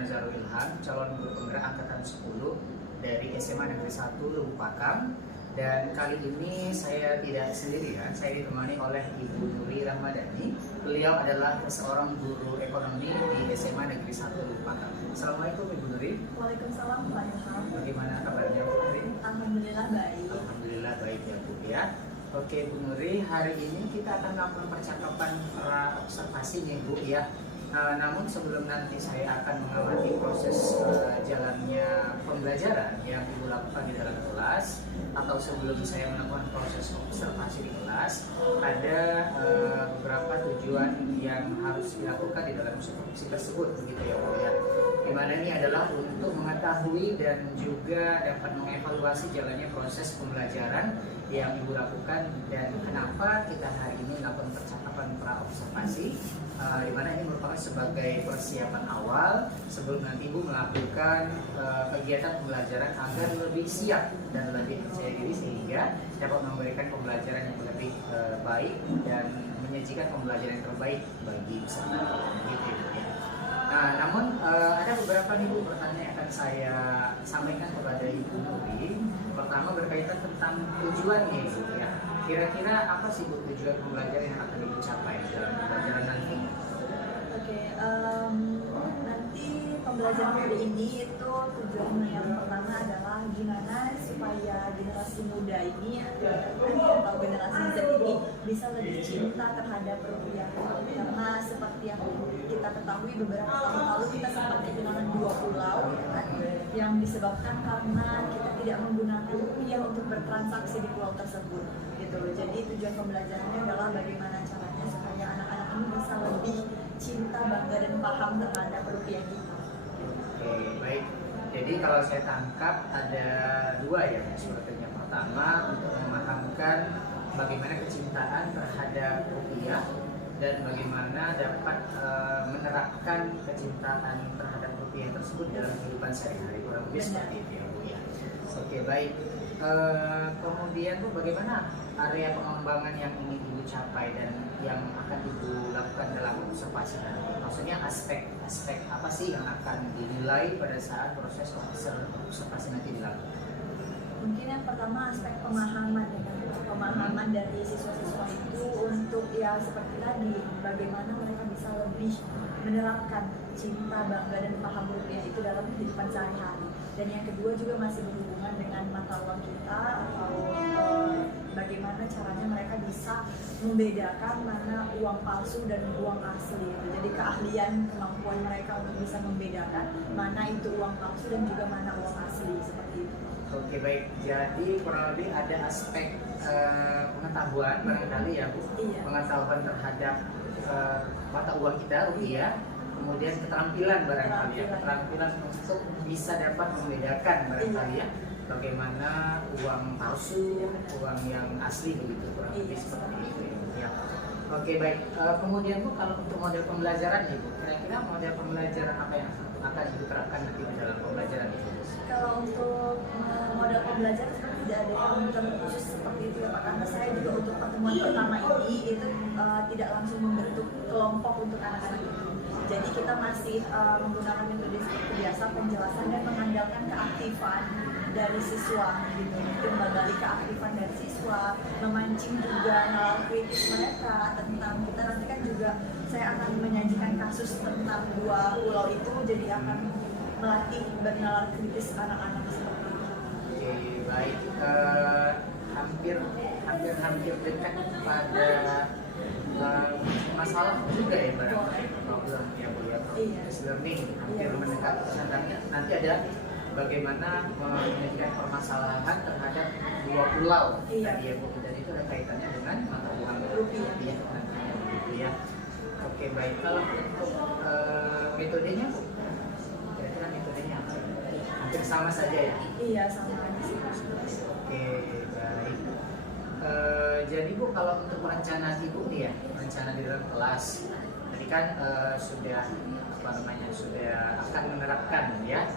Nazarul Ilham, calon guru penggerak angkatan 10 dari SMA Negeri 1 Lubuk Pakam. Dan kali ini saya tidak sendirian, saya ditemani oleh Ibu Nuri Rahmadani. Beliau adalah seorang guru ekonomi di SMA Negeri 1 Lubuk Pakam. Assalamualaikum Ibu Nuri. Waalaikumsalam Pak Ilham. Bagaimana kabarnya Bu Nuri? Alhamdulillah baik. Alhamdulillah baik ya Bu ya. Oke Bu Nuri, hari ini kita akan melakukan percakapan observasi nih Bu ya. Namun sebelum nanti saya akan mengamati proses jalannya pembelajaran yang Ibu lakukan di dalam kelas, atau sebelum saya melakukan proses observasi di kelas, ada beberapa tujuan yang harus dilakukan di dalam observasi tersebut, begitu ya Bu ya. Dimana ini adalah untuk mengetahui dan juga dapat mengevaluasi jalannya proses pembelajaran yang Ibu lakukan dan kenapa kita hari ini melakukan percakapan pra-observasi, di mana ini merupakan sebagai persiapan awal sebelum nanti Ibu melakukan kegiatan pembelajaran agar lebih siap dan lebih percaya diri sehingga dapat memberikan pembelajaran yang lebih baik dan menyajikan pembelajaran yang terbaik bagi peserta. Gitu ya. Nah, namun ada beberapa nih Bu pertanyaan yang akan saya sampaikan kepada Ibu Nuri. Pertama berkaitan tentang tujuannya Ibu ya. Kira-kira apa sih Bu tujuan pembelajaran yang akan Ibu capai dalam pembelajaran nanti? Oke, nanti pembelajaran hari ini itu tujuannya yang pertama adalah gimana supaya generasi muda ini atau generasi Z ini bisa lebih cinta terhadap rupiah. Karena seperti yang kita ketahui beberapa tahun lalu kita sempat kehilangan 2 pulau ya kan? Yang disebabkan karena kita tidak menggunakan rupiah untuk bertransaksi di pulau tersebut gitu. Jadi tujuan pembelajarannya adalah bagaimana caranya supaya anak-anak ini bisa lebih cinta, bangga dan paham terhadap rupiah kita. Oke, baik. Jadi kalau saya tangkap ada dua ya sebetulnya. Pertama untuk memahamkan bagaimana kecintaan terhadap rupiah dan bagaimana dapat menerapkan kecintaan terhadap rupiah tersebut dalam kehidupan sehari-hari, kurang lebih seperti itu ya Bu ya. Oke, baik. Kemudian Bu, bagaimana area pengembangan yang ingin Ibu capai dan yang akan Ibu lakukan dalam observasi nanti? Maksudnya aspek apa sih yang akan dinilai pada saat proses observasi nanti dilakukan? Mungkin yang pertama aspek pemahaman ya kan? Pemahaman dari siswa-siswa itu untuk ya seperti tadi bagaimana mereka bisa lebih menerapkan cinta, bangga dan paham rupiah itu dalam kehidupan sehari-hari. Dan yang kedua juga masih berhubungan dengan mata uang kita atau bagaimana caranya mereka bisa membedakan mana uang palsu dan uang asli. Jadi keahlian, kemampuan mereka untuk bisa membedakan mana itu uang palsu dan juga mana uang asli, seperti itu. Oke, baik. Jadi kurang lebih ada aspek pengetahuan barangkali ya Bu, Iya. pengetahuan terhadap mata uang kita rupiah, kemudian keterampilan barangkali ya, keterampilan untuk bisa dapat membedakan barangkali ya, bagaimana uang palsu, uang yang asli begitu, kurang lebih seperti itu ya. Oke, baik. Kemudian Bu, kalau untuk model pembelajaran nih Bu, kira-kira model pembelajaran apa yang akan diterapkan nanti di dalam pembelajaran itu? Kalau untuk model pembelajaran sebenarnya tidak ada yang terkhusus seperti itu ya Pak, karena saya juga untuk pertemuan pertama ini itu tidak langsung membentuk kelompok untuk anak-anak itu. Jadi kita masih menggunakan metode seperti biasa, penjelasan dan mengandalkan keaktifan dari siswa gitu. Mungkin menggali keaktifan dari siswa, memancing juga nalar kritis mereka tentang kita nanti kan juga saya akan menyajikan kasus tentang 2 pulau itu, jadi akan melatih bernalar kritis anak-anak seperti itu. Oke, baik. Hampir dekat pada masalah juga ya barangkali problem ya Bu ya, proses learning hampir mendekat ke sana. Nanti ada bagaimana menyelesaikan permasalahan terhadap 2 pulau tadi ya Bu, dan itu ada kaitannya dengan mata uang rupiah nantinya begitu ya. Oke, baik. Kalau untuk metodenya Bu, kira-kira metodenya apa? Hampir sama saja ya? Iya, sama aja sih. Oke, baik. Jadi Bu, kalau untuk rencana Ibu nih ya, rencana di dalam kelas tadi kan sudah akan menerapkan ya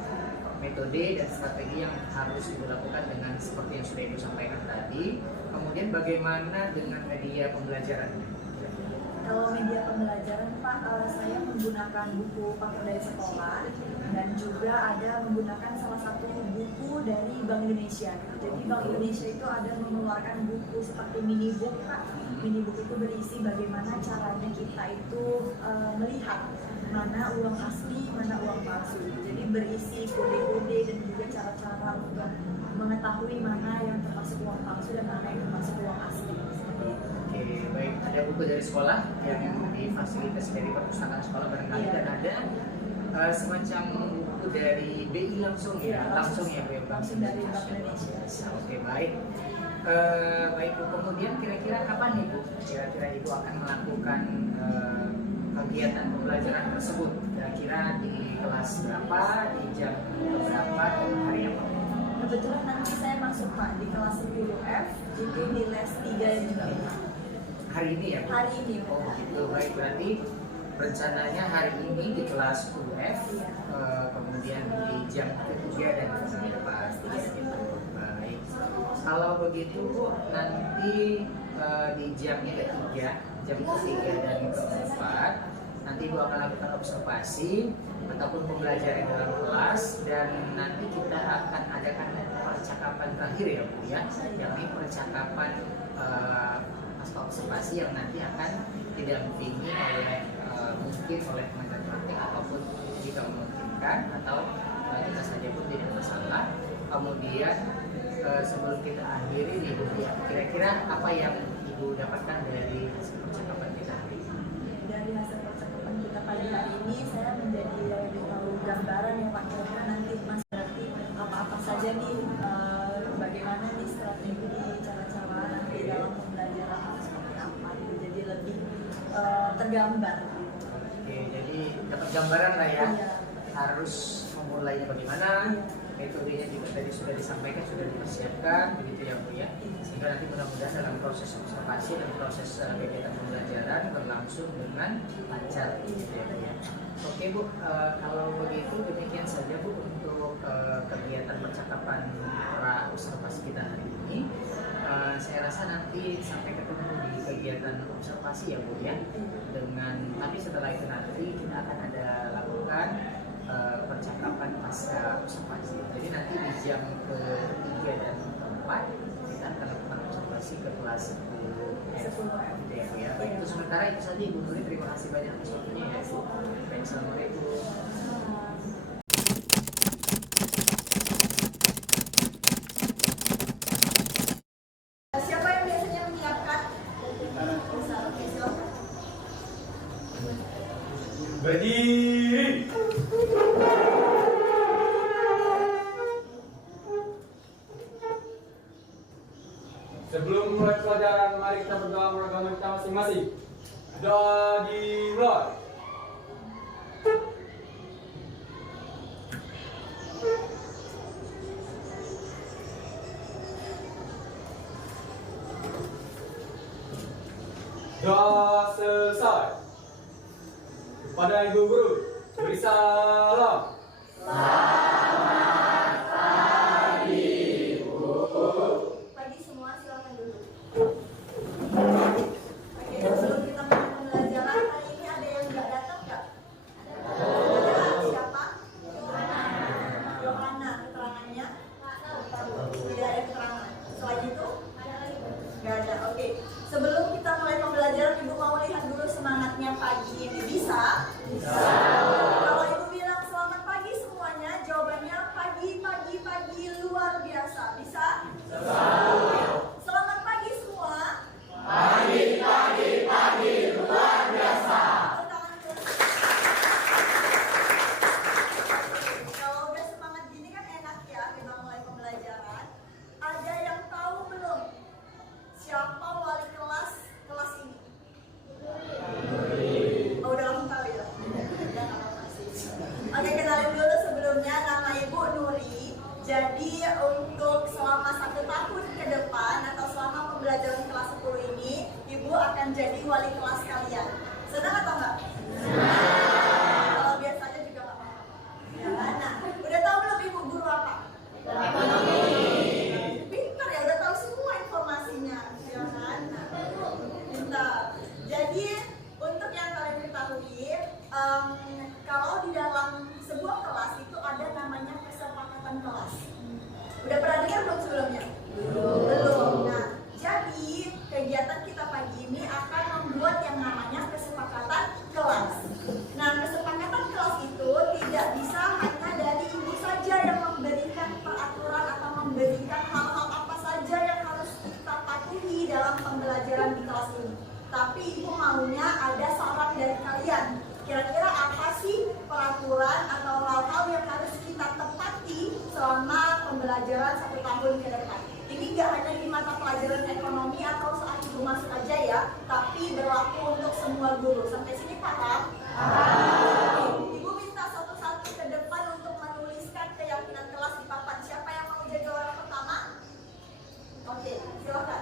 metode dan strategi yang harus Ibu lakukan dengan seperti yang sudah Ibu sampaikan tadi. Kemudian bagaimana dengan media pembelajarannya? Kalau media pembelajaran Pak, saya menggunakan buku paket dari sekolah dan juga ada menggunakan salah satu buku dari Bank Indonesia. Jadi Bank Indonesia itu ada mengeluarkan buku seperti mini book, Kak. Mini book itu berisi bagaimana caranya kita itu melihat mana uang asli, mana uang palsu. Jadi berisi kode-kode dan juga cara-cara untuk mengetahui mana yang termasuk uang palsu dan mana yang termasuk uang asli. Seperti itu. Oke, baik. Ada buku dari sekolah yang difasilitasi dari perpustakaan sekolah barangkali, dan ada semacam buku dari BI langsung ya, langsung ya, Bu, langsung dari Bank Indonesia. Oke, baik. Baik Bu, kemudian kira-kira kapan nih Bu? Kira-kira Ibu akan melakukan kegiatan pembelajaran tersebut? Kira-kira di kelas berapa, di jam berapa, dan hari apa? Kebetulan nanti saya masuk Pak di kelas 10F, itu di les 3 dan juga 4. Hari ini ya Bu? Hari ini. Oh gitu, baik. Berarti rencananya hari ini di kelas 10F, kemudian di jam ketiga dan keempat. Baik. Kalau begitu Bu, nanti di jam ketiga dan keempat, nanti Ibu akan lakukan observasi ataupun pembelajaran dalam kelas, dan nanti kita akan adakan percakapan terakhir ya Bu ya, yakni percakapan pasca observasi yang nanti akan didampingi oleh mungkin oleh pengajar praktik ataupun jika memungkinkan atau kita saja pun tidak masalah. Kemudian sebelum kita akhiri nih Bu ya, kira-kira apa yang Ibu dapatkan dari hasil percakapan kita hari ini? Dari hasil percakapan kita pagi hari ini, saya menjadi lebih tahu gambaran ya Pak, kira-kira nanti Mas berarti apa-apa saja nih, bagaimana nih strategi, cara-cara nanti dalam pembelajaran seperti apa gitu. Jadi lebih tergambar. Oke, jadi dapat gambaran lah ya. Iya. Harus memulainya bagaimana, metodenya juga tadi sudah disampaikan, sudah dipersiapkan, begitu ya Bu ya. Sehingga nanti mudah-mudahan dalam proses observasi dan proses kegiatan pembelajaran berlangsung dengan lancar, gitu ya Bu ya. Oke Bu, kalau begitu demikian saja Bu untuk kegiatan percakapan pra observasi kita hari ini. Saya rasa nanti sampai ketemu di kegiatan observasi ya Bu ya. Tapi setelah itu nanti kita akan ada lakukan percakapan pasca observasi. Jadi nanti di jam ke-3 dan ke-4 kita akan lakukan observasi ke kelas 10 ya. Baik, itu sementara itu saja Ibu Nuri, terima kasih banyak atas waktunya ya Bu. Baik, assalamualaikum. Siapa yang biasanya menyiapkan? Berdiri. Sebelum mulai pelajaran, mari kita berdoa beragama kita masing-masing. Doa dimulai. Doa selesai. Kepada Ibu Guru, beri salam. Pagi semua, silakan duduk. Oke, sebelum kita mulai pembelajaran hari ini, ada yang nggak datang nggak? Ada. Siapa? Yohana. Keterangannya? Tidak ada keterangan. Selain itu? Nggak ada. Oke. Sebelum kita mulai pembelajaran, Ibu mau lihat dulu semangatnya pagi ini. Bisa? Bisa. Kalau Ibu bilang selamat pagi, menjelaskan hal-hal apa saja yang harus kita patuhi dalam pembelajaran di kelas ini. Tapi Ibu maunya ada saran dari kalian. Kira-kira apa sih peraturan atau hal-hal yang harus kita tepati selama pembelajaran 1 tahun ke depan? Ini gak hanya di mata pelajaran ekonomi atau saat Ibu masuk aja ya, tapi berlaku untuk semua guru. Sampai sini paham? Ibu minta satu-satu ke depan untuk menuliskan keyakinan kelas di papan. Siapa yang mau jadi orang pertama? Oke, silakan.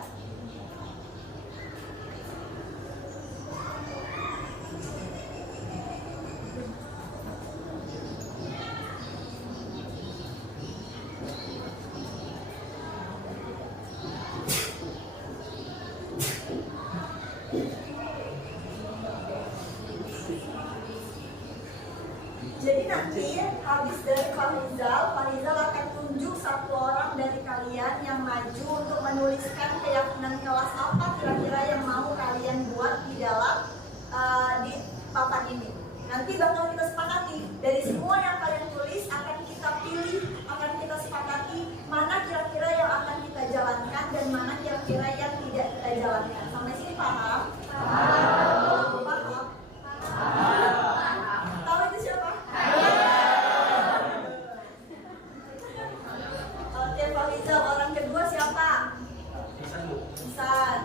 Jadi nanti habis dari Farizal akan tunjuk 1 orang dari kalian yang maju untuk menuliskan keyakinan kelas apa kira-kira yang mau kalian buat di dalam di papan ini. Nanti bakal kita sepakati dari semua yang kalian tulis akan kita pilih, akan kita sepakati mana kira-kira yang akan kita jalankan dan mana kira-kira yang tidak kita jalankan. Sampai sini paham? Paham? Paham? Tahu itu siapa? Oke, Farizal. Orang kedua siapa? Isan.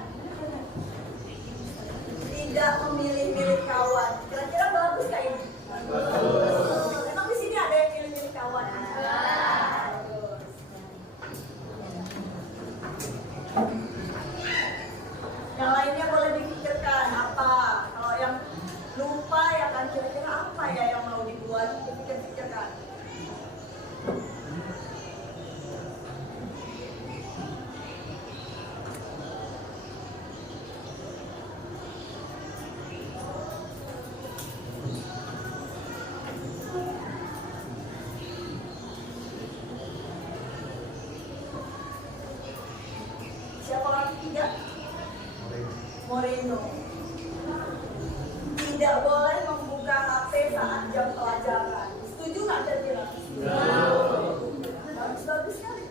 Tidak memilih-milih kawan. Kira-kira bagus gak ini? Bagus. Emang di sini ada yang milih-milih kawan? Bagus. Yang lainnya boleh dipikirkan apa? Kalau yang lupa ya kan kira-kira apa ya yang mau dibuat, dipikir-pikirkan. Siapa orang ketiga? Moreno. Tidak boleh membuka HP saat jam pelajaran. Setuju nggak kira-kira? Bagus sekali.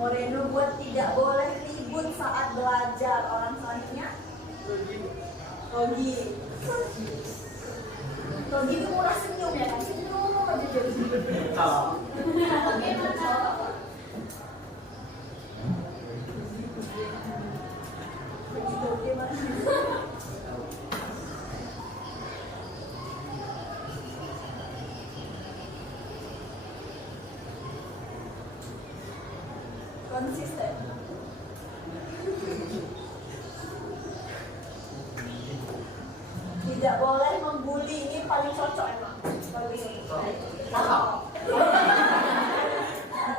Moreno buat tidak boleh ribut saat belajar. Orang selanjutnya Rogi. Rogi itu murah senyum ya kan? Senyum aja jadi. Konsisten. Tidak boleh membuli, ini paling cocok emang. Bagus.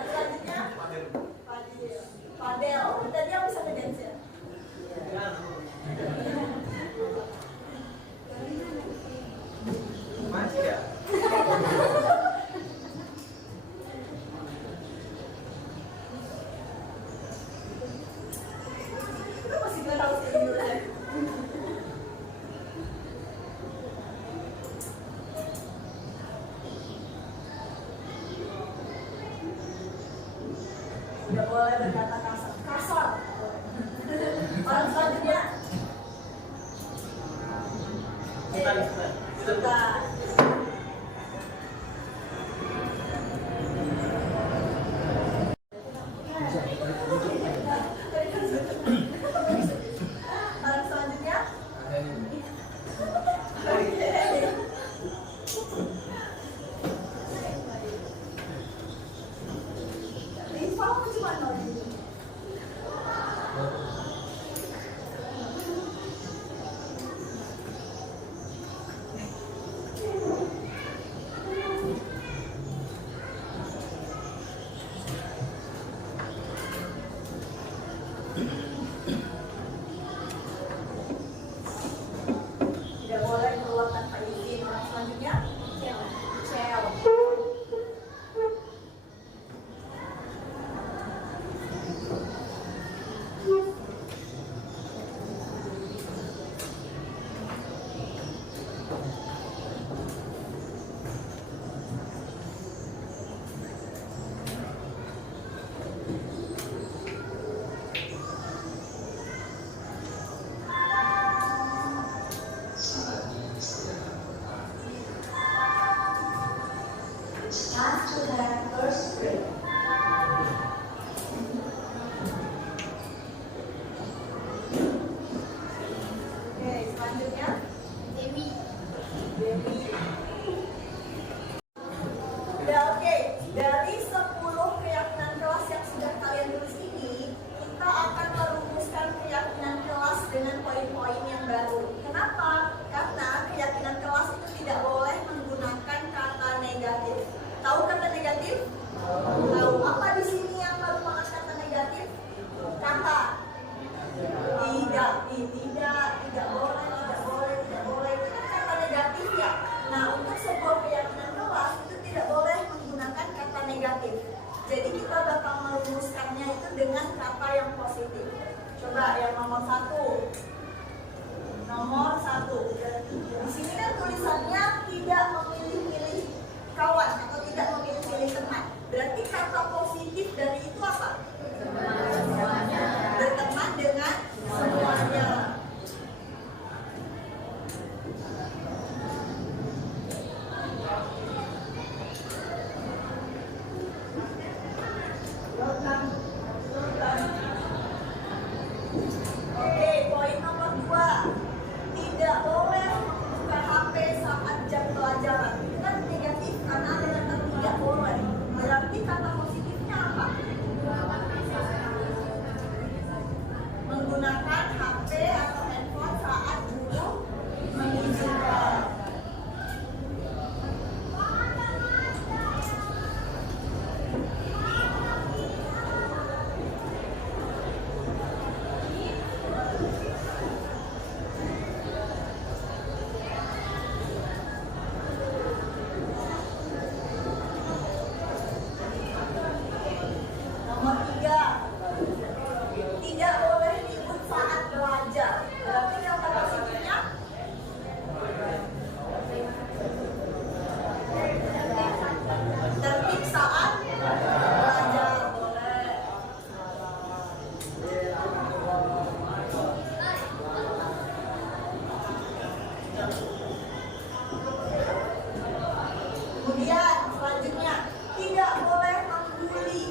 Selanjutnya Fadel. Tadi yang bisa ke dance ya? Masih ya? Masih nggak tahu sih dulu ya. Tidak boleh berkata kasar. Orang selanjutnya Sultan. Orang selanjutnya Rifa cuma nol. to the first grade. Oke, selanjutnya Dewi. Ya, oke, dari 10 keyakinan kelas yang sudah kalian tulis ini, kita akan merumuskan keyakinan kelas dengan poin-poin yang baru. Kenapa? Karena keyakinan kelas itu tidak boleh menggunakan kata negatif. Tahu kata negatif? Tahu. Apa di sini yang merupakan kata negatif? Kata tidak, tidak boleh, tidak boleh. Itu kan kata negatif ya. Nah, untuk sebuah keyakinan kelas itu tidak boleh menggunakan kata negatif. Jadi kita bakal merumuskannya itu dengan kata yang positif. Coba yang nomor 1. Nomor 1. Di sini kan tulisannya tidak memilih-milih kawan atau tidak memilih-milih teman. Berarti kata positif dari itu apa? Berteman dengan semuanya. Oke, poin nomor 2. Tidak boleh membuka HP saat jam pelajaran. Itu kan negatif karena ada kata tidak boleh. Berarti kata positifnya apa? Menggunakan HP atau handphone saat guru mengizinkan. Nomor 3. Tidak boleh ribut saat belajar. Berarti kata positifnya tertib saat belajar. Boleh. Kemudian selanjutnya tidak boleh membuli.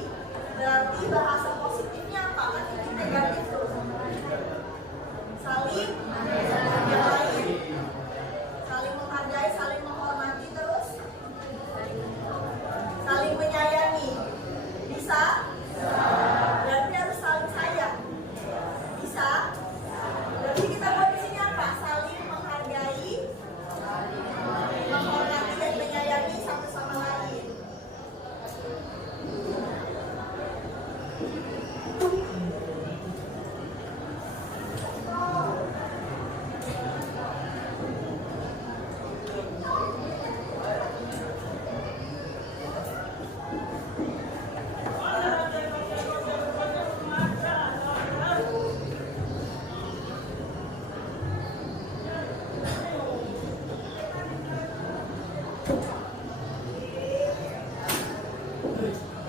Berarti bahasa positifnya apa? Nanti negatif tuh. Saling menghargai, saling menghargai, saling menghormati, terus saling menyayangi. Bisa? Berarti harus saling sayang. Bisa? Berarti kita buat di sini apa? Saling menghargai, menghormati dan menyayangi satu sama lain.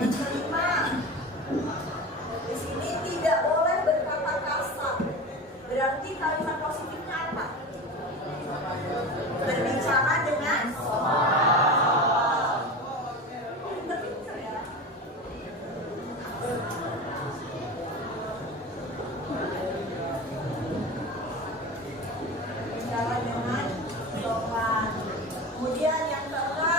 Yang kelima, di sini tidak boleh berkata kasar. Berarti kalimat positifnya apa? Berbicara dengan pintar ya. Bicara dengan sopan. Kemudian yang keempat,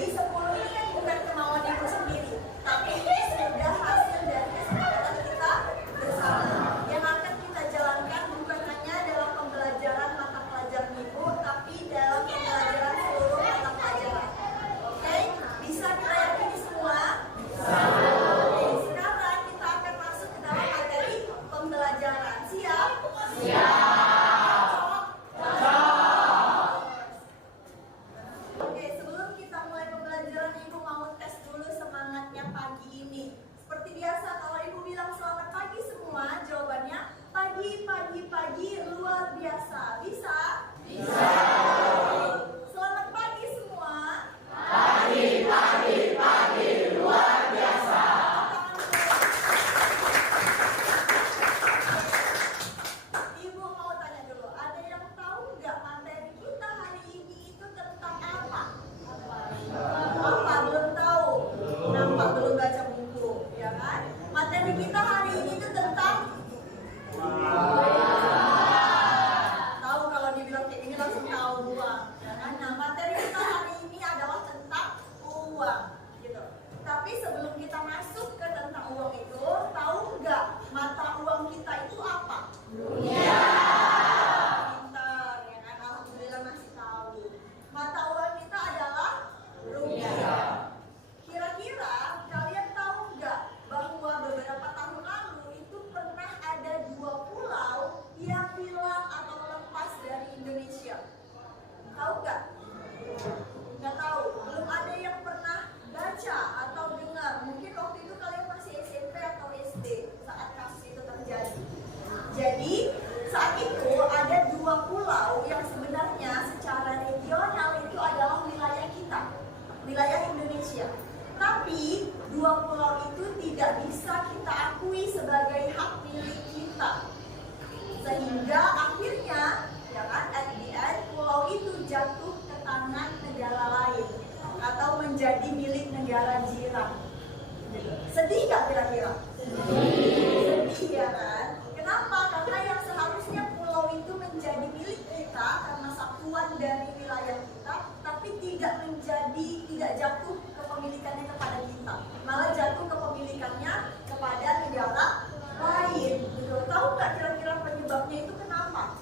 Jadi 10 ini kan bukan kemauan ibu sendiri, tapi ini sudah hasil dari kesepakatan kita bersama. Yang akan kita jalankan bukan hanya dalam pembelajaran mata pelajaran ibu, tapi dalam pembelajaran seluruh mata pelajaran. Oke, bisa kita yakini semua? Oke, sekarang kita akan masuk ke dalam materi pembelajaran. Siap? Oke, sebelum kita mulai pembelajaran, ibu mau tes dulu semangatnya pagi ini. Seperti biasa, kalau ibu bilang selamat pagi semua, jawabannya pagi luar biasa. Bisa? Bisa. Selamat pagi semua. Pagi luar biasa. Ibu mau tanya dulu, ada yang tahu nggak materi kita hari ini itu tentang apa? Apa? Belum tahu? Nampak belum baca buku, ya kan? Materi kita hari ini itu tentang tahu, kalau dibilang kayak gini langsung tahu uang, ya kan? Nah, materi kita hari ini adalah tentang uang, gitu. Tapi sebelum kita masuk ke tentang uang itu, tahu nggak mata uang kita itu apa? Pintar, ya kan? Alhamdulillah masih tahu. Mata uang kita adalah rupiah. Kira-kira kalian tahu nggak bahwa beberapa tahun lalu itu pernah ada 2 pulau yang hilang atau lepas dari Indonesia? Tahu nggak? Nggak tahu. Belum ada yang pernah baca atau dengar. Mungkin waktu itu kalian masih SMP atau SD saat kasus itu terjadi. Jadi saat itu ada 2 pulau yang sebenarnya secara regional itu adalah wilayah kita, wilayah Indonesia. Tapi 2 pulau itu tidak bisa kita akui sebagai hak milik kita. Sehingga akhirnya, ya kan, at the end, pulau itu jatuh ke tangan negara lain atau menjadi milik negara jiran. Sedih gak kira-kira? Sedih, ya kan? Kenapa? Karena yang seharusnya pulau itu menjadi milik kita karena satuan dari wilayah kita, tapi tidak jatuh kepemilikannya kepada kita, malah jatuh kepemilikannya kepada negara lain. Gitu. Tahu nggak kira-kira penyebabnya itu kenapa?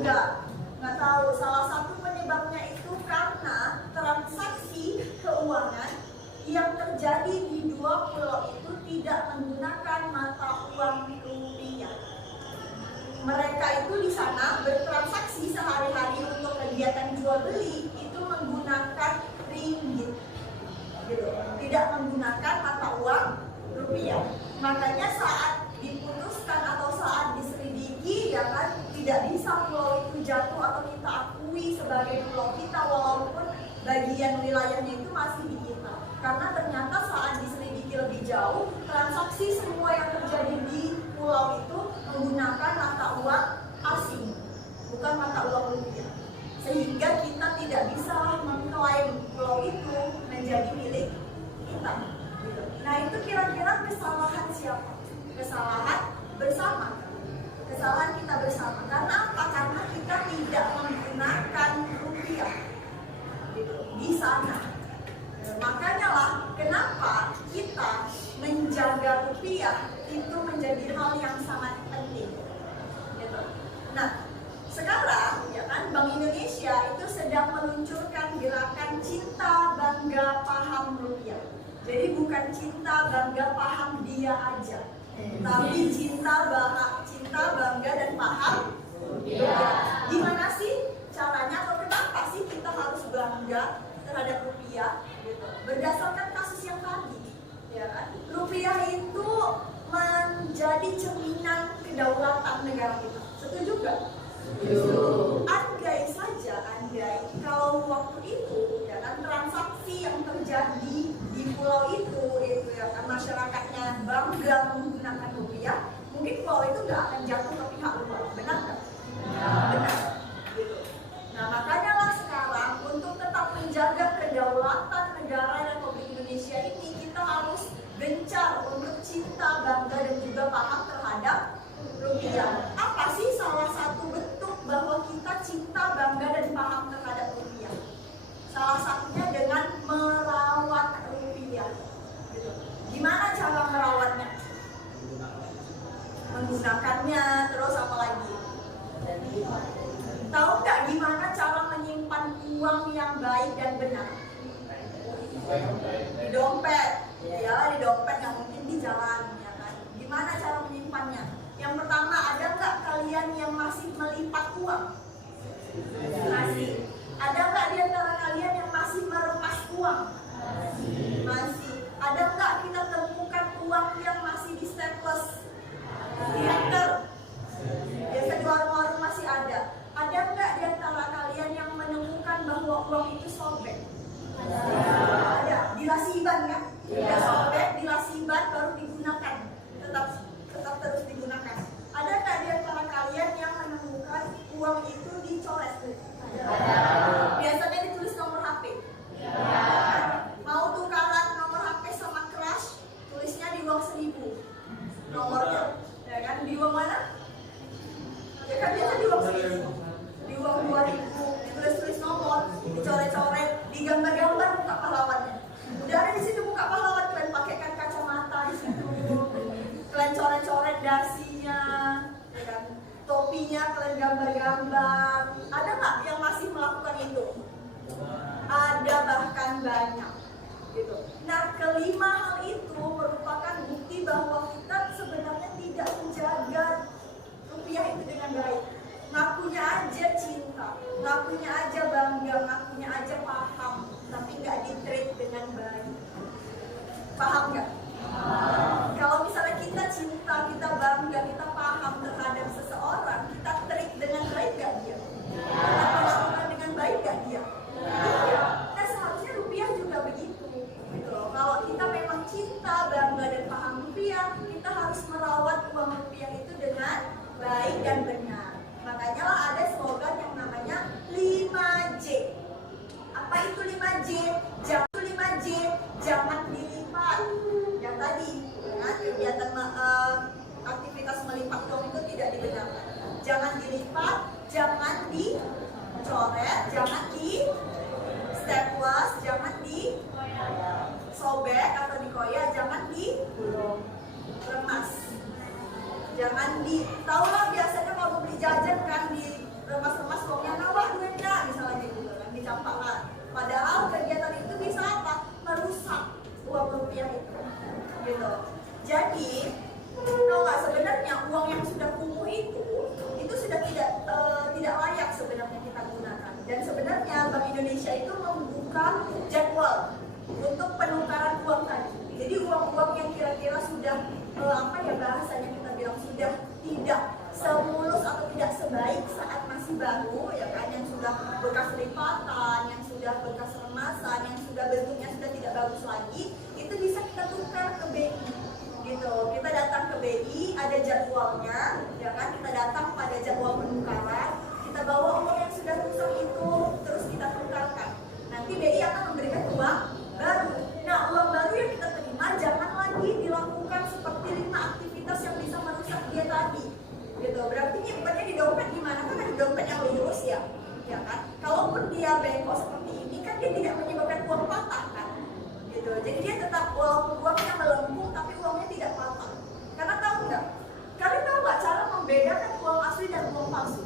Nggak tahu. Salah satu penyebabnya itu karena transaksi keuangan yang terjadi di 2 pulau itu tidak menggunakan mata uang rupiah. Mereka itu di sana bertransaksi sehari-hari untuk kegiatan jual beli itu menggunakan ringgit, gitu. Tidak menggunakan mata uang rupiah. Makanya saat diputuskan atau saat diselidiki, ya kan, tidak bisa pulau itu jatuh atau kita akui sebagai pulau kita walaupun bagian wilayahnya itu masih di kita. Karena ternyata saat diselidiki lebih jauh, transaksi semua yang terjadi di pulau itu menggunakan mata uang asing, bukan mata uang rupiah. Sehingga kita tidak bisa mengklaim pulau itu menjadi milik kita. Nah, itu kira-kira kesalahan siapa? Kesalahan bersama. Kesalahan kita bersama. Karena apa? Karena kita tidak menggunakan rupiah di sana. Makanya lah kenapa kita menjaga rupiah itu menjadi hal yang sangat penting. Gitu. Nah, sekarang ya kan Bank Indonesia itu sedang meluncurkan gerakan cinta bangga paham rupiah. Jadi bukan cinta bangga paham dia aja, tapi cinta bangga dan paham rupiah. Gimana sih caranya atau kenapa sih kita harus bangga terhadap rupiah? Gitu. Berdasarkan kasus yang tadi, ya kan? Rupiah itu menjadi cerminan kedaulatan negara kita. Setuju nggak? Andai saja, kalau waktu itu, ya kan, transaksi yang terjadi di pulau itu ya kan, masyarakatnya bangga menggunakan rupiah, mungkin pulau itu nggak akan jatuh ke pihak luar. Benar nggak? Benar. Gitu. Nah, makanya lah sekarang untuk tetap menjaga kedaulatan negara Republik Indonesia ini, kita harus gencar untuk cinta, bangga dan juga paham terhadap rupiah. Apa sih salah satu bentuk bahwa kita cinta, bangga dan paham terhadap rupiah? Salah satunya dengan uang yang baik dan benar? Di dompet, ya di dompet, nggak mungkin di jalan, ya kan? Gimana cara menyimpannya? Yang pertama, ada nggak kalian yang masih melipat uang? Masih. Ada nggak di antara kalian yang masih meremas uang? Masih. Ada nggak kita temukan uang yang masih di staples, di hanger? Biasa di warung-warung masih ada. Ada nggak di antara kalian yang menemukan bahwa uang itu sobek? Ada. Dilasiban kan? Tidak sobek, dilasiban baru digunakan. Tetap terus digunakan. Ada nggak di antara kalian yang menemukan uang itu dicoret? Biasanya ditulis nomor HP. Mau tukaran nomor HP sama crush, tulisnya di uang 1.000 nomornya, ya kan? Di uang mana? Ya kan biasa di uang 1.000, di uang 2.000, ditulis nomor, dicoret-coret, digambar-gambar muka pahlawannya. Udah ada di situ muka pahlawan, kalian pakaikan kacamata di situ, kalian coret-coret dasinya, ya kan? Topinya kalian gambar-gambar. Ada nggak yang masih melakukan itu? Ada, bahkan banyak. Gitu. Nah, kelima hal itu merupakan bukti bahwa kita sebenarnya tidak menjaga rupiah itu dengan baik. Ngakunya aja cinta, ngakunya aja bangga, ngakunya aja paham, tapi nggak di-treat dengan baik. Paham nggak? Kalau misalnya kita cinta, kita bangga, kita paham terhadap seseorang, kita treat dengan baik gak dia? Kita lakukan dengan baik gak dia? Nah, seharusnya rupiah juga begitu. Gitu loh. Kalau kita memang cinta, bangga, dan paham rupiah, kita harus merawat uang rupiah itu dengan baik dan benar. Makanya lah ada slogan yang namanya 5J. Apa itu 5J? Jangan dilipat. Yang tadi, ya, kegiatan aktivitas melipat uang itu tidak dibenarkan. Jangan dilipat, jangan dicoret, jangan di staples, jangan disobek atau dikoyak, jangan diremas. Jangan tahu lah biasanya kalau beli jajan kan di remas-remas uangnya, nawak duitnya misalnya gitu kan, dicampakkan. Padahal kegiatan itu bisa apa? Merusak uang rupiah itu. Gitu. Jadi, tahu nggak sebenarnya uang yang sudah kumuh itu sudah tidak layak sebenarnya kita gunakan. Dan sebenarnya Bank Indonesia itu membuka jadwal untuk penukaran uang tadi. Jadi uang-uang yang kira-kira sudah bahasanya kita bilang sudah tidak semulus atau tidak sebaik saat masih baru, ya kan, yang sudah bekas lipatan, yang sudah bekas remasan, yang sudah bentuknya sudah tidak bagus lagi, itu bisa kita tukar ke BI. Gitu. Kita datang ke BI, ada jadwalnya, ya kan? Kita datang pada jadwal penukaran, kita bawa uang yang sudah rusak itu, terus kita tukarkan. Nanti BI akan memberikan uang baru. Nah, uang baru yang kita terima jangan lagi dilakukan seperti 5 aktivitas yang bisa merusak dia tadi. Gitu. Berarti nyimpannya di dompet gimana? Kan ada dompet yang lurus ya, ya kan? Kalaupun dia bengkok seperti ini, kan dia tidak menyebabkan uang patah kan? Gitu. Jadi dia tetap walaupun uangnya melengkung, tapi uangnya tidak patah. Karena tahu nggak? Kalian tahu nggak cara membedakan uang asli dan uang palsu?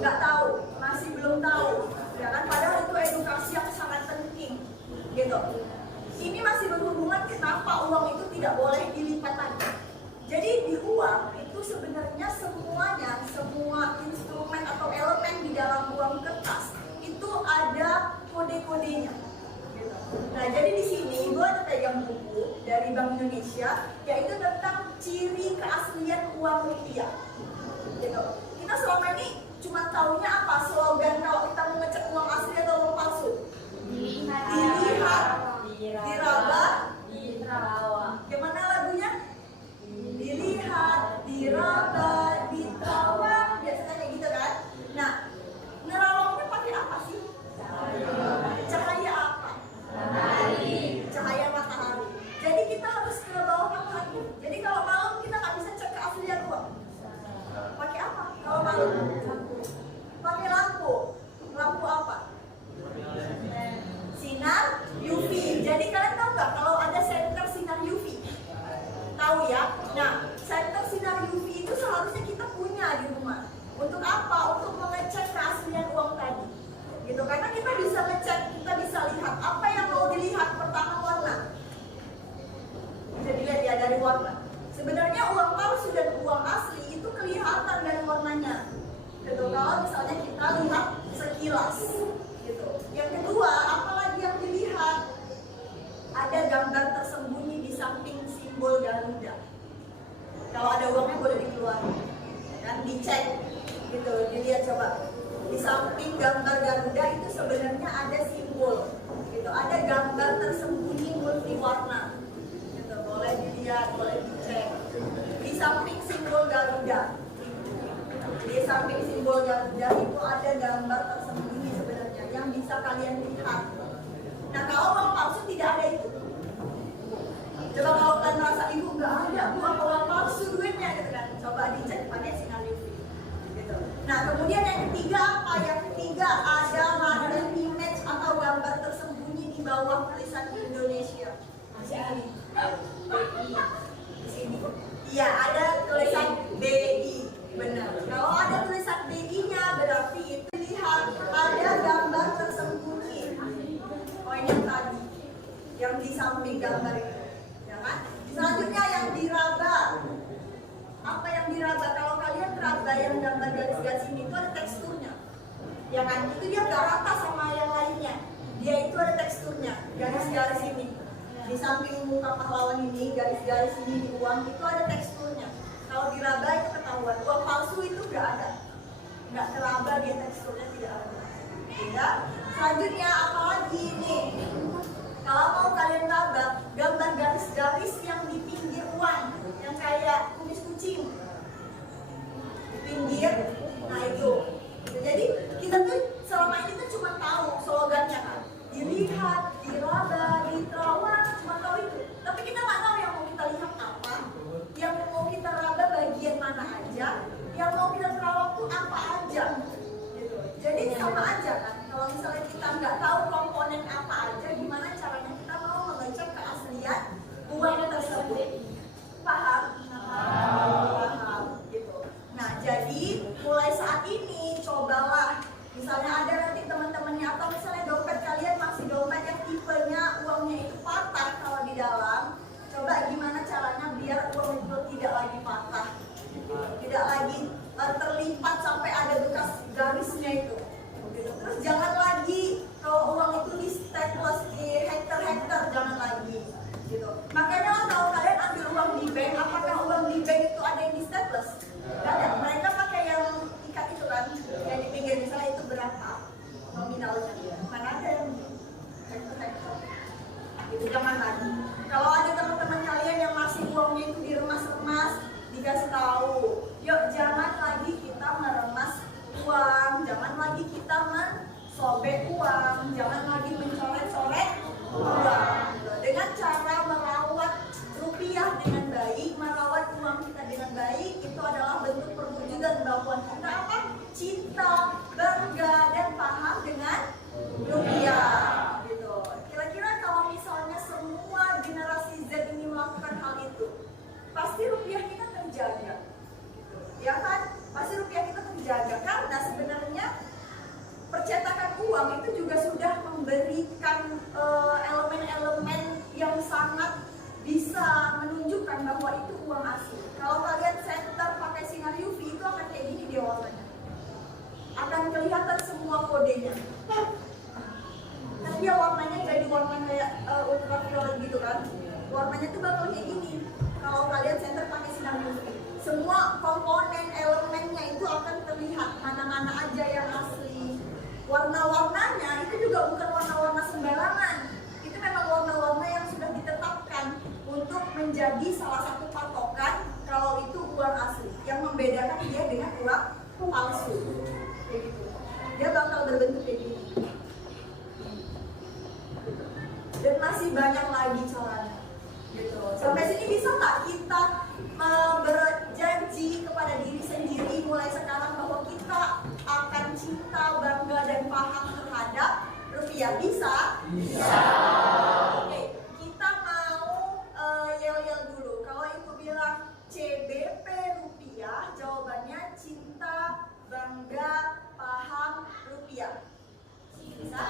Nggak tahu, masih belum tahu. Ya kan? Padahal itu edukasi yang sangat penting. Gitu. Ini masih berhubungan kenapa uang itu tidak boleh dilipat lagi. Jadi di uang itu sebenarnya semuanya, semua instrumen atau elemen di dalam uang kertas itu ada kode-kodenya. Gitu. Nah, jadi di sini gue ada pegang buku dari Bank Indonesia, yaitu tentang ciri keaslian uang rupiah. Gitu. Kita selama ini cuma taunya apa? Slogan kalau kita mau ngecek uang asli atau uang palsu? Dilihat, diraba, ditawa. Gimana lagunya? Dilihat, diraba, ditawa. Biasanya kayak gitu kan? Nah, nerawangnya pakai apa sih? Cahaya apa? Cahaya matahari. Jadi kita harus ke bawah matahari. Jadi kalau malam kita nggak bisa cek keaslian uang. Pakai apa? Kalau malam? Pakai lampu. Lampu apa? kan kita bisa ngecek, kita bisa lihat apa yang mau dilihat. Pertama warna, bisa dilihat ya dari warna. Sebenarnya uang palsu dan uang asli itu kelihatan dari warnanya gitu, kalau misalnya kita lihat sekilas gitu. Yang kedua, apalagi yang dilihat, ada gambar tersembunyi di samping simbol Garuda. Kalau ada uangnya boleh dikeluarkan, kan dicek gitu, dilihat coba. Di samping gambar Garuda itu sebenarnya ada simbol gitu, ada gambar tersembunyi multi warna gitu, boleh dilihat, boleh dicek. Di samping simbol Garuda, di samping simbol Garuda itu ada gambar tersembunyi sebenarnya yang bisa kalian lihat. Nah, kalau uang palsu tidak ada itu. Coba kalau kalian merasa ibu nggak ada uang palsu duitnya gitu kan, coba dicek pakai sinar UV gitu. Nah, kemudian yang ketiga apa? Yang ketiga ada market image atau gambar tersembunyi di bawah tulisan Indonesia. Masih di sini. Iya, ada tulisan BI. Benar. Kalau ada tulisan BI-nya berarti itu lihat ada gambar tersembunyi. Oh, ini yang tadi, yang di samping gambar itu. Selanjutnya yang diraba. Apa yang diraba? Kalau kalian raba yang gambar garis-garis ini itu ada teksturnya. Ya kan? Itu dia gak rata sama yang lainnya. Dia itu ada teksturnya. Garis-garis ini. Di samping muka pahlawan ini, garis-garis ini di uang itu ada teksturnya. Kalau diraba itu ketahuan. Uang palsu itu gak ada. Gak teraba dia, teksturnya tidak ada. Tidak. Selanjutnya apalagi ini? Kalau mau kalian raba, gambar garis-garis yang di pinggir uang, yang kayak kumis kucing di pinggir, nah itu. Jadi kita tuh selama ini tuh cuma tahu slogannya kan, dilihat, diraba, diterawang, cuma tahu itu. Tapi kita nggak tahu yang mau kita lihat apa, yang mau kita raba bagian mana aja, yang mau kita terawang tuh apa aja. Gitu. Jadi sama aja kan. Kalau misalnya kita nggak tahu komponen apa aja, gimana caranya kita mau mengecek keaslian uang tersebut? Paham? Paham. Gitu. Nah, jadi mulai saat ini cobalah, misalnya ada nanti teman-temannya atau misalnya dompet kalian masih dompet yang tipenya uangnya itu patah kalau di dalam, coba gimana caranya biar uang itu tidak lagi patah, tidak lagi terlipat sampai ada bekas garisnya itu. Terus jangan lagi kalau uang itu di staples, di hektar-hektar, jangan lagi gitu. Makanya lah kalau kalian ambil uang di bank, apakah uang di bank itu ada yang di staples? Gak ada. Mereka pakai yang ikat itu kan, yang di pinggir, misalnya itu berapa nominalnya, mana ada yang di hektar-hektar itu, jangan lagi. Kalau ada teman-teman kalian yang masih uangnya itu diremas-remas, dikasih tahu, yuk jangan lagi kita meremas uang, jangan lagi kita mensobek uang, jangan lagi mencoret-coret uang. Dengan cara merawat rupiah dengan baik, merawat uang kita dengan baik, itu adalah bentuk perwujudan bahwa kita apa? Cinta, bangga, dan paham dengan rupiah. Gitu. Kira-kira kalau misalnya semua generasi Z ini melakukan hal itu, pasti rupiah kita terjaga. Ya kan? Pasti rupiah kita terjaga karena sebenarnya percetakan uang itu juga sudah memberikan elemen-elemen yang sangat bisa menunjukkan bahwa itu uang asli. Kalau kalian center pakai sinar UV itu akan kayak gini dia warnanya, akan kelihatan semua kodenya. Tapi ya warnanya jadi warna kayak ultraviolet gitu kan, warnanya tuh bakal kayak gini. Kalau kalian center pakai sinar UV, semua komponen elemennya itu akan terlihat mana-mana aja yang asli. Warna-warnanya itu juga bukan warna-warna sembarangan. Itu memang warna-warna yang sudah ditetapkan untuk menjadi salah satu patokan kalau itu uang asli, yang membedakan dia dengan uang palsu. Kayak gitu. Dia bakal berbentuk kayak gini. Dan masih banyak lagi caranya. Gitu. Sampai sini bisa nggak kita berjanji kepada diri sendiri mulai sekarang bahwa kita akan cinta, bangga, dan paham terhadap rupiah? Bisa? Bisa. Oke, kita mau yel-yel dulu. Kalau ibu bilang CBP rupiah, jawabannya cinta, bangga, paham rupiah. Bisa?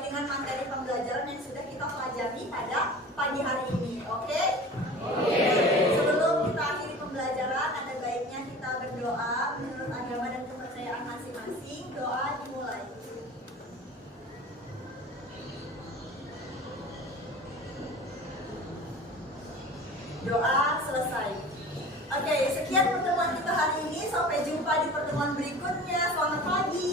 sesuai dengan materi pembelajaran yang sudah kita pelajari pada pagi hari ini. Oke? Sebelum kita akhiri pembelajaran, ada baiknya kita berdoa menurut agama dan kepercayaan masing-masing. Doa dimulai. Doa selesai. Oke, sekian pertemuan kita hari ini. Sampai jumpa di pertemuan berikutnya. Selamat pagi.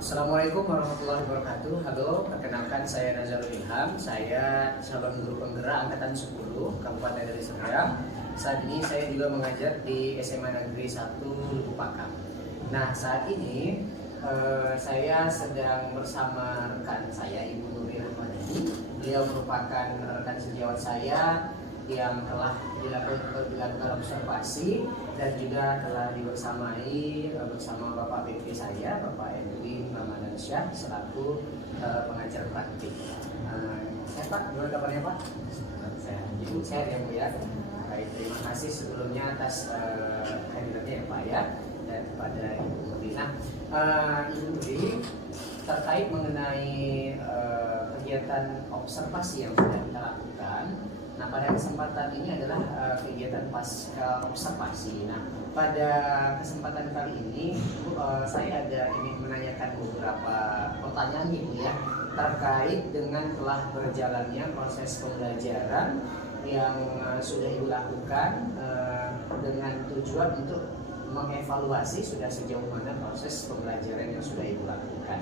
Assalamualaikum warahmatullahi wabarakatuh. Halo, perkenalkan saya Nazarul Ilham. Saya calon guru penggerak angkatan 10 Kabupaten Deli Serdang. Saat ini saya juga mengajar di SMA Negeri 1 Lubuk Pakam. Nah, saat ini saya sedang bersama rekan saya, Ibu Nuri Rahmadani. Beliau merupakan rekan sejawat saya yang telah dilakukan observasi dan juga telah dibersamai bersama Bapak BP saya, Bapak Edwin Ramadansyah selaku pengajar praktik. Saya Pak, gimana kabarnya Pak? Saya Ibu, sehat ya Bu ya. Baik, terima kasih sebelumnya atas hadiratnya ya Pak ya, dan kepada Ibu Nuri. Nah, Ibu Nuri terkait mengenai kegiatan observasi yang sudah kita lakukan. Nah, pada kesempatan ini adalah kegiatan pasca observasi. Nah, pada kesempatan kali ini saya ingin menanyakan beberapa pertanyaan Ibu ya, terkait dengan telah berjalannya proses pembelajaran yang sudah Ibu lakukan dengan tujuan untuk mengevaluasi sudah sejauh mana proses pembelajaran yang sudah Ibu lakukan.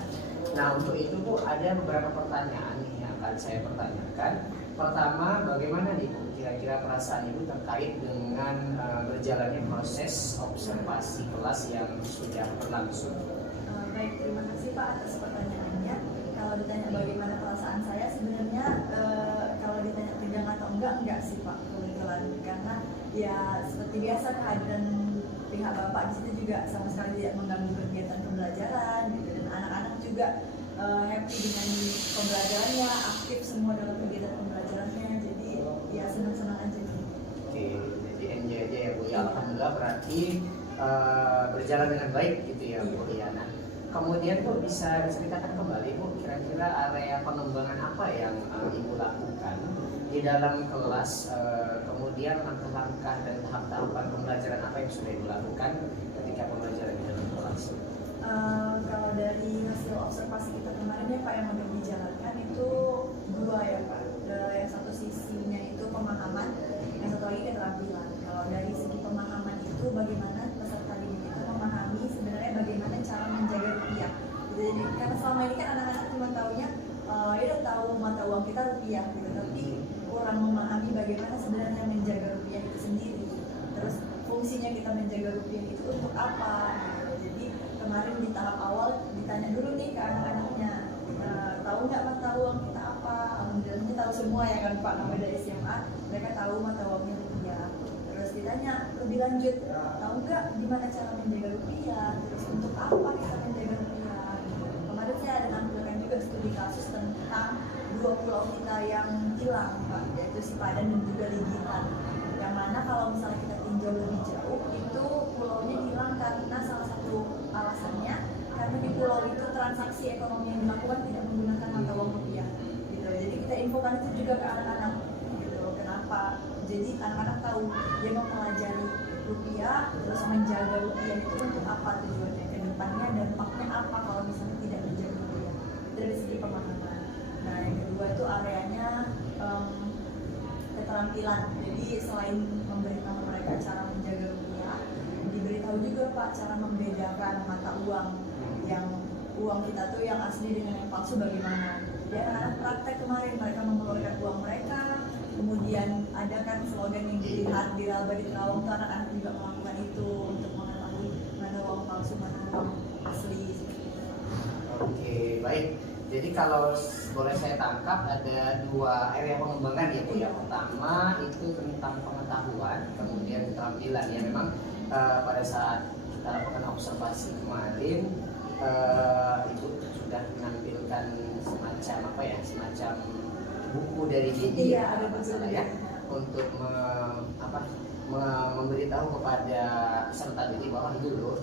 Nah, untuk itu Bu, ada beberapa pertanyaan yang akan saya pertanyakan. Pertama, bagaimana nih Bu kira-kira perasaan Ibu terkait dengan berjalannya proses observasi kelas yang sudah berlangsung? Baik, terima kasih Pak atas pertanyaannya. Kalau ditanya bagaimana perasaan saya, sebenarnya kalau ditanya tegang atau enggak sih Pak kebetulan, karena ya seperti biasa kehadiran pihak Bapak di situ juga sama sekali tidak mengganggu kegiatan pembelajaran gitu, dan anak-anak juga happy dengan pembelajarannya, aktif semua dalam kegiatan pembelajarannya, jadi ya senang-senang aja. Oke, jadi enjoy aja ya Bu ya. Alhamdulillah berarti berjalan dengan baik gitu ya Bu ya. Nah, kemudian Bu bisa diceritakan kembali Bu kira-kira area pengembangan apa yang Ibu lakukan di dalam kelas, kemudian langkah-langkah dan tahap-tahapan pembelajaran apa yang sudah Ibu lakukan ketika pembelajaran di dalam kelas? Kalau dari hasil observasi kita kemarin ya Pak yang udah dijalankan itu dua ya Pak. Yang satu sisinya itu pemahaman, yang satu lagi keterampilan. Kalau dari segi pemahaman itu bagaimana peserta didik itu memahami sebenarnya bagaimana cara menjaga rupiah. Jadi karena selama ini kan anak-anak cuma taunya ya udah tahu mata uang kita rupiah gitu, tapi kurang memahami bagaimana sebenarnya menjaga rupiah itu sendiri. Terus fungsinya kita menjaga rupiah itu untuk apa? Jadi kemarin di tahap awal ditanya dulu nih ke anak-anaknya, tahu nggak mata uang kita apa? Alhamdulillahnya tahu semua ya kan Pak, namanya dari SMA mereka tahu mata uangnya rupiah. Terus ditanya lebih lanjut, tahu nggak gimana cara menjaga rupiah? Terus untuk apa kita menjaga rupiah? Kemarin saya ada nampilkan juga studi kasus tentang dua pulau kita yang hilang Pak, yaitu Sipadan dan juga Ligitan. Yang mana kalau misalnya kita tinjau lebih jauh, itu pulaunya hilang karena salah satu alasannya karena di pulau itu transaksi ekonomi yang dilakukan tidak menggunakan mata uang rupiah gitu. Jadi kita infokan itu juga ke anak-anak gitu. Kenapa? Jadi anak-anak tahu dia mau mempelajari rupiah, terus menjaga rupiah itu untuk apa tujuannya ke depannya, dampaknya apa kalau misalnya tidak menjaga rupiah. Dari segi pemahaman. Nah, yang kedua itu areanya keterampilan. Jadi selain memberitahu mereka cara menjaga rupiah, diberitahu juga Pak cara membedakan mata uang yang uang kita tuh yang asli dengan yang palsu bagaimana. Ya, anak praktek kemarin mereka mengeluarkan uang mereka, kemudian ada kan slogan yang dilihat di laba di terawang tuh anak-anak juga melakukan itu untuk mengetahui mana uang palsu mana uang asli. Oke, baik. Jadi kalau boleh saya tangkap ada dua area pengembangan ya Bu ya. Pertama itu tentang pengetahuan, kemudian keterampilan ya. Memang pada saat kita lakukan observasi kemarin Ibu sudah menampilkan semacam apa ya, semacam buku dari Didi ya, ada masalah ya. untuk memberitahu kepada peserta didik bahwa itu loh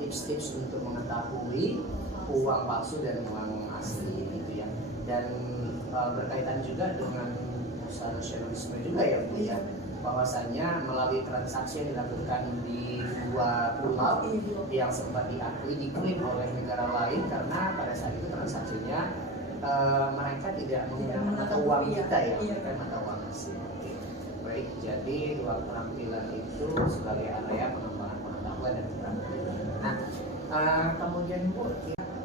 tips-tips untuk mengetahui uang palsu dan uang asli gitu ya. Dan berkaitan juga dengan nasionalisme juga ya Bu ya, bahwasanya melalui transaksi yang dilakukan di dua pulau yang sempat diakui diklaim oleh negara lain, karena pada saat itu transaksinya mereka tidak menggunakan mata uang kita ya, mereka mata uang asing. Oke. Baik, jadi dua keterampilan itu sebagai area pengembangan pengetahuan dan keterampilan. Nah, kemudian Bu,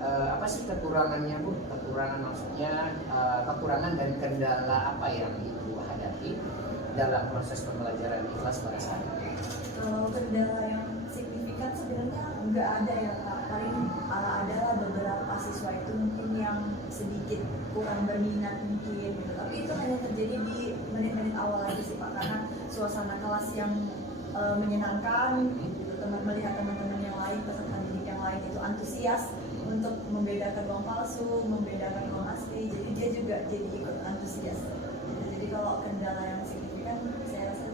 apa sih kekurangannya Bu? Kekurangan maksudnya kekurangan dan kendala apa yang Ibu hadapi dalam proses pembelajaran ikhlas pada saat itu? Kalau kendala yang signifikan sebenarnya nggak ada ya Kak. Paling ada beberapa siswa itu mungkin yang sedikit kurang berminat mungkin gitu. Tapi itu hanya terjadi di menit-menit awal aja sih Pak, karena suasana kelas yang menyenangkan gitu. Melihat teman-teman yang lain, peserta didik yang lain itu antusias untuk membedakan uang palsu, membedakan uang asli, jadi dia juga jadi ikut antusias. Jadi kalau kendala yang signifikan, saya rasa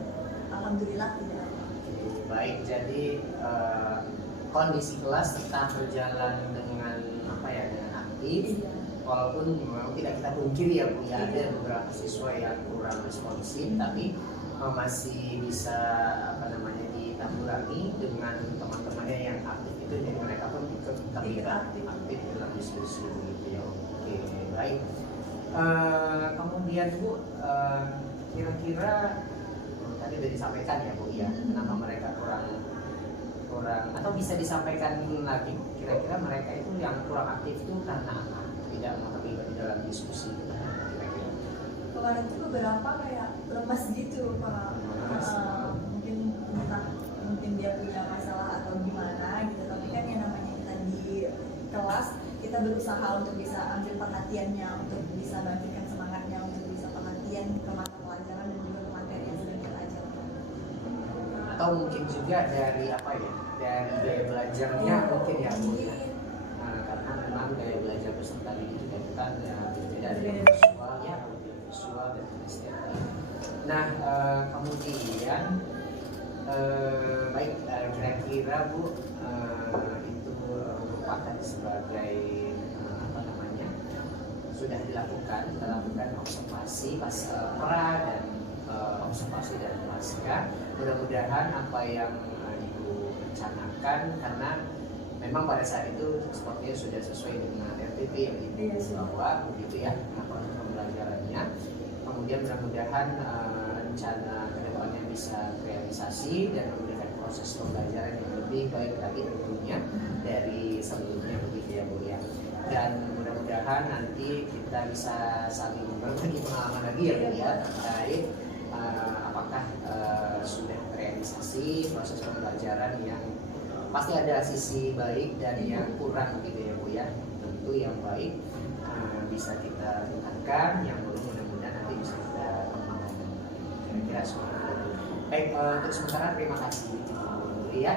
alhamdulillah tidak apa. Baik, jadi kondisi kelas tetap berjalan dengan dengan aktif, walaupun memang tidak kita pungkiri ya Bu, ya ada beberapa siswa yang kurang responsif, tapi masih bisa ditanggulangi dengan teman-temannya yang aktif itu, jadi mereka pun ikut terlibat aktif dalam diskusi gitu ya. Oke, baik. Kemudian Bu, kira-kira tadi sudah disampaikan ya Bu ya, kenapa mereka kurang atau bisa disampaikan lagi, kira-kira mereka itu yang kurang aktif itu karena apa? Tidak mau terlibat di dalam diskusi kira-kira. Kemarin itu beberapa kayak lemas gitu Pak. Mungkin dia punya masalah atau gimana gitu, tapi kan yang namanya kita di kelas, kita berusaha untuk bisa ambil perhatiannya, untuk bisa bangkitkan semangatnya, untuk bisa perhatian ke mata pelajaran dan juga ke materi yang sedang kita ajarkan. Atau mungkin juga dari dari gaya belajarnya mungkin ya Bu ya. Karena memang gaya belajar peserta didik juga kan berbeda dari visual ya, visual dan kinestetik. Nah, kemudian baik, kira-kira Bu itu merupakan sebagai sudah dilakukan, kita lakukan observasi pas pra dan observasi dan pasca. Mudah-mudahan apa yang Ibu rencanakan, karena memang pada saat itu sepertinya sudah sesuai dengan RTP yang Ibu bawa begitu ya, proses pembelajarannya. Kemudian mudah-mudahan rencana kedepannya bisa realisasi dan memberikan proses pembelajaran yang lebih baik lagi tentunya dari sebelumnya begitu ya Bu ya. Dan mudah-mudahan nanti kita bisa saling berbagi pengalaman lagi ya Bu ya, terkait apakah sudah realisasi proses pembelajaran yang pasti ada sisi baik dan yang kurang gitu ya Bu ya. Tentu yang baik bisa kita tingkatkan, yang belum mudah-mudahan nanti bisa kita kembangkan. Kira-kira seperti itu. Baik, untuk sementara terima kasih Bu ya.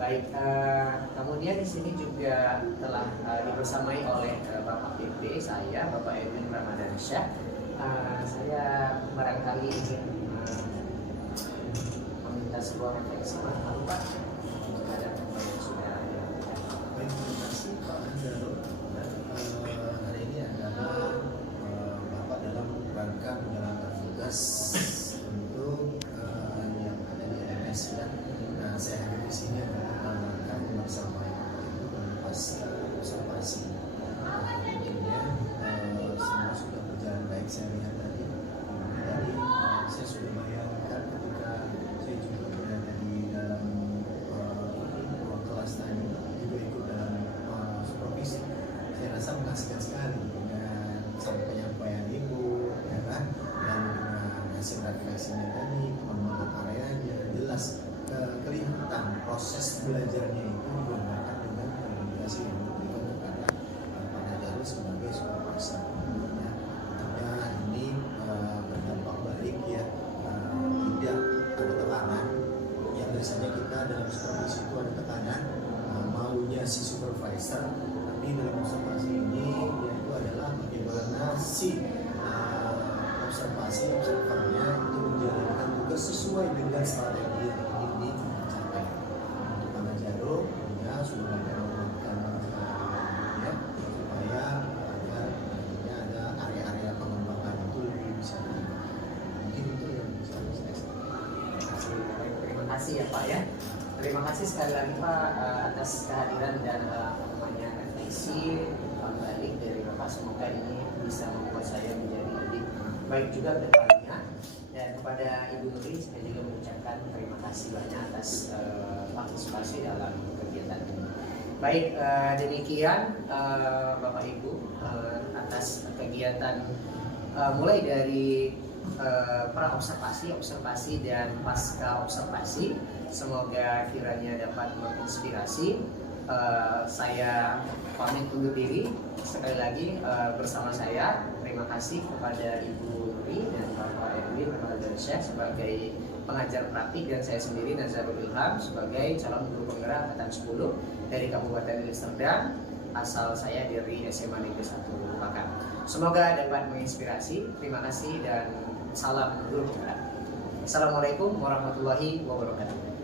Baik, kemudian di sini juga telah dibersamai oleh Bapak PP saya, Bapak Edwin Ramadansyah. Saya barangkali ingin meminta sebuah refleksi Pak terhadap apa yang sudah ada. Baik, terima kasih Pak Andaro. Hari ini adalah Bapak dalam rangka menjalankan tugas untuk yang ada di LMS ya. Nah, saya hadir di sini adalah rangka bersama pas observasi. Tentunya semua sudah berjalan baik, saya lihat tadi. Tadi saya sudah bayangkan ketika saya juga berada di dalam ruang kelas tadi, juga ikut dalam supervisi. Saya rasa mengasihkan sekali dengan penyampaian Ibu, ya kan? Dan dengan hasil refleksinya tadi, pengembangan areanya jelas. Kelihatan proses belajarnya itu digunakan dengan komunikasi yang diberikan kepada Pak Jarul sebagai supervisor. Ya, tentunya ini berdampak baik ya, tidak ada tekanan. Yang biasanya kita dalam supervisi itu ada tekanan, maunya si supervisor, tapi dalam observasi ini yaitu adalah bagaimana si observernya itu menjalankan tugas sesuai dengan strategi yang ingin dicapai. Untuk anak Jarum ya sudah mengamankan ya, supaya agar nantinya ada area-area pengembangan itu lebih bisa dilakukan. Mungkin itu yang bisa saya sampaikan. Terima kasih ya Pak ya. Terima kasih sekali lagi Pak atas kehadiran dan namanya refleksi balik dari Bapak. Semoga ini bisa membuat saya menjadi lebih baik juga ke depannya. Dan kepada Ibu Nuri saya juga mengucapkan terima kasih banyak atas partisipasi dalam kegiatan ini. Baik, demikian Bapak Ibu atas kegiatan mulai dari observasi dan pasca observasi. Semoga kiranya dapat menginspirasi. Saya pamit undur diri. Sekali lagi bersama saya terima kasih kepada Ibu Nuri dan Bapak Edwin Syekh sebagai pengajar praktik, dan saya sendiri Nazarul Ilham sebagai calon guru penggerak angkatan 10 dari Kabupaten Deli Serdang. Asal saya dari SMA Negeri 1 Pakan. Semoga dapat menginspirasi. Terima kasih dan salam guru penggerak. Assalamualaikum warahmatullahi wabarakatuh.